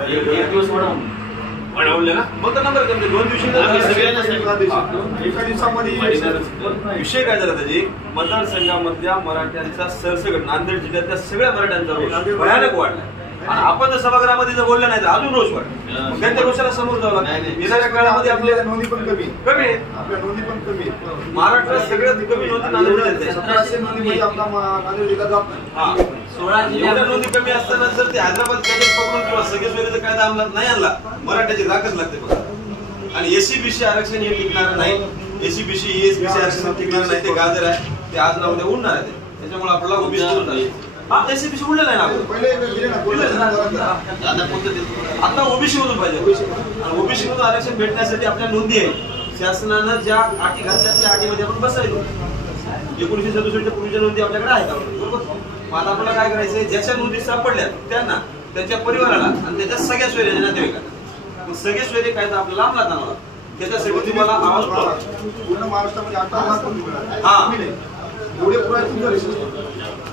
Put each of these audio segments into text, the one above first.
एक दिवस वाढवले ना, मग तर नंबर कमी 2 दिवशी एका दिवसामध्ये विषय काय झाला त्याची मतदारसंघामधल्या मराठ्यांचा सरसकट नांदेड जिल्ह्यातल्या सगळ्या मराठ्यांचा रोष भयानक वाढला आणि आपण जर सभागृहामध्ये जर बोललं नाही तर अजून रोष वाढला. त्यांच्या रोषाला समोर जावं लागतं. येणाऱ्या काळामध्ये आपल्या नोंदी पण कमी आहेत, आपल्या नोंदी पण कमी आहेत. महाराष्ट्रात सगळ्यात कमी नोंदी नांदेड जिल्ह्यात आहे. 1700 नोंदीमध्ये आपला नांदेड जिल्हा जातो. 16 जिल्ह्यात नोंदी कमी असताना जर ते हैदराबाद कॅडेट पकडून किंवा सगळे सोयीचा कायदा अंमलात नाही आणला, मराठ्याची राखच लागते. आणि एससीबीसी आरक्षण हे टिकणार नाही. एससीबीसी एसबीसी आरक्षण टिकणार नाही. ते गाजर आहे, ते आज ना उद्या उडणार आहे. त्याच्यामुळे आपल्याला ओबीसी करून झाले. एससीबीसी उडलं नाही ना आता ओबीसी मधून पाहिजे. आणि ओबीसी मधून आरक्षण भेटण्यासाठी आपल्या नोंदी आहे. शासनानं ज्या अटी घातल्या त्या अटीमध्ये आपण बसायलो. 1967च्या पूर्वीच्या नोंदी आपल्याकडे आहेत. बरोबर. आता आपल्याला काय करायचंय, ज्याच्या नोंदी सापडल्या त्यांना, त्याच्या परिवाराला आणि त्याच्या सगळ्या सोयरे नातेवाईकांना सगळे सोयरे कायदा आपल्याला अंमलात आणावा. त्याच्यासाठी तुम्हाला आवाज पूर्ण महाराष्ट्रामध्ये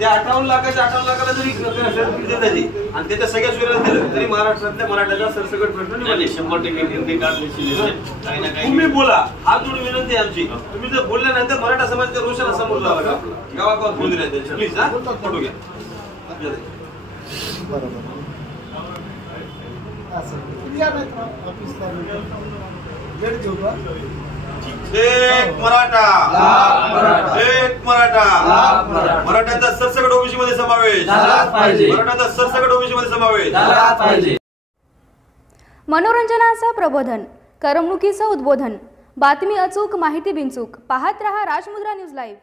58 लाखाच्या 58 लाखाला जरी सर्टिफिकेट द्यायची आणि त्याच्या सगळ्या सोयऱ्याला दिलं तरी महाराष्ट्रातल्या मराठ्याचा सरसकट प्रश्न नाही. 100% तुम्ही बोला. हात जोडून विनंती आहे आमची. तुम्ही जर बोलले नाही तर मराठा समाजाच्या रोषाला समोर जावं लागेल. आपल्याला गावागावात बोलू नाही. प्लीज हा फोटो घ्या. एक मराठा, एक मराठा. मराठ्यांचा सरसकट ओबीसी मध्ये समावेश. मराठ्यांचा सरसकट ओबीसी मध्ये समावेश. मनोरंजनाचं प्रबोधन, करमणुकीचं उद्बोधन, बातमी अचूक, माहिती बिनचूक. पाहत रहा राजमुद्रा न्यूज लाईव्ह.